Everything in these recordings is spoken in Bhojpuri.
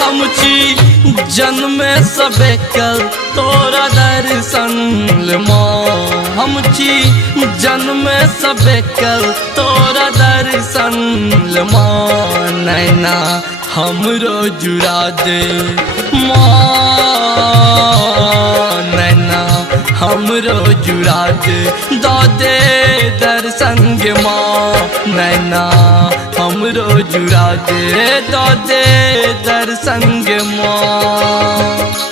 हम छी जन्म सबे कल तोरा दर्शन माँ हम छी जन्म सबे कल तोरा दर्शन माँ नैना हमरो जुड़ा दे माँ नैना हमरो जुड़ा दे दर्शन माँ नैना हमरो जुड़ा दे दर्शन माँ।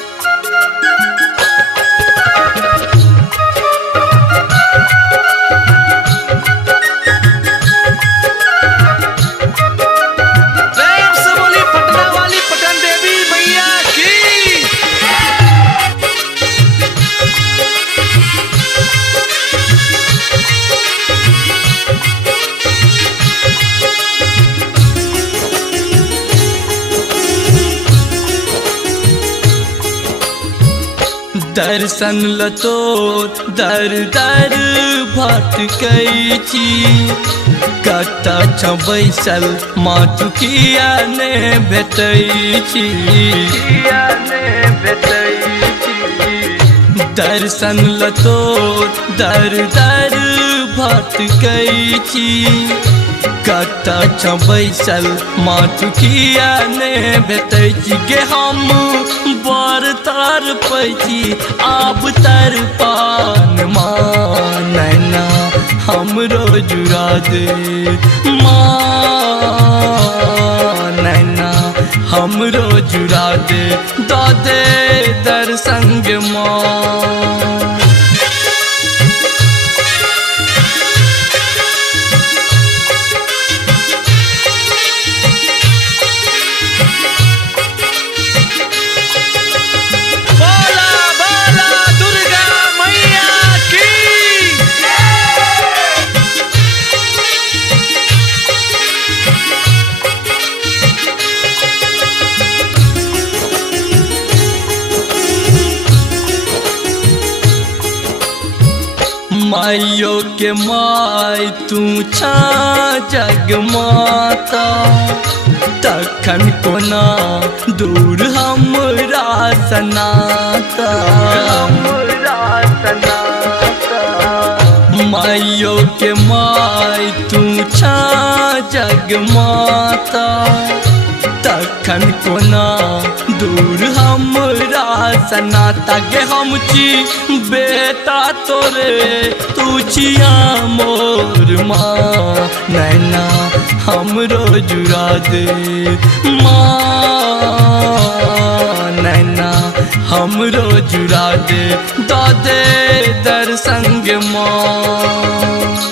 दर्शन लतोर दर दर भटकै छी कतऽ छ बैसल माँ चुकिया ने भेटै छी दर्शन लतोर दर दर भटकै छी कतऽ छ बैसल माँ चुकिया ने भेटै छी गे हम बर तर पैछी आब तर पान माँ नैना हमरो जुड़ा दे माँ नैना हमरो जुड़ा दे दर्शन माँ। माइयो के माय तू छा जग माता तखन कोना दूर हमरा सनाता माइयो के माय तू छा जग माता तखन कोना दूर हमरा सनाता गे हम छी बेटा तोरे तू छिया मोर माँ नैना हमरो जुड़ा दे माँ नैना हमरो जुड़ा दे दर्शन माँ।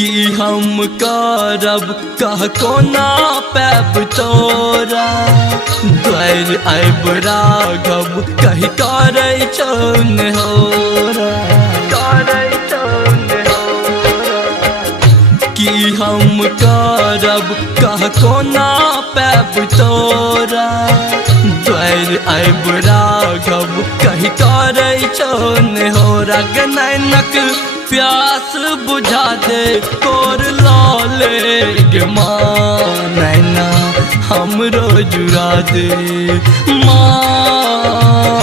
कि हम करब कह कोना पैब तोरा द्वार आब राघव कही करै छौन होरा कि हम करब कह कोना पैब तोरा द्वार आब राघव कही करै छौन होरा गनैनक प्यास बुझा दे तोर लाले गे माँ नैना हमरो जुड़ा दे माँ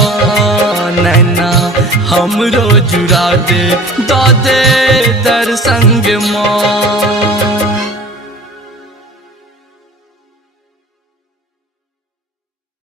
नैना हमरो जुड़ा दे दर्शन माँ।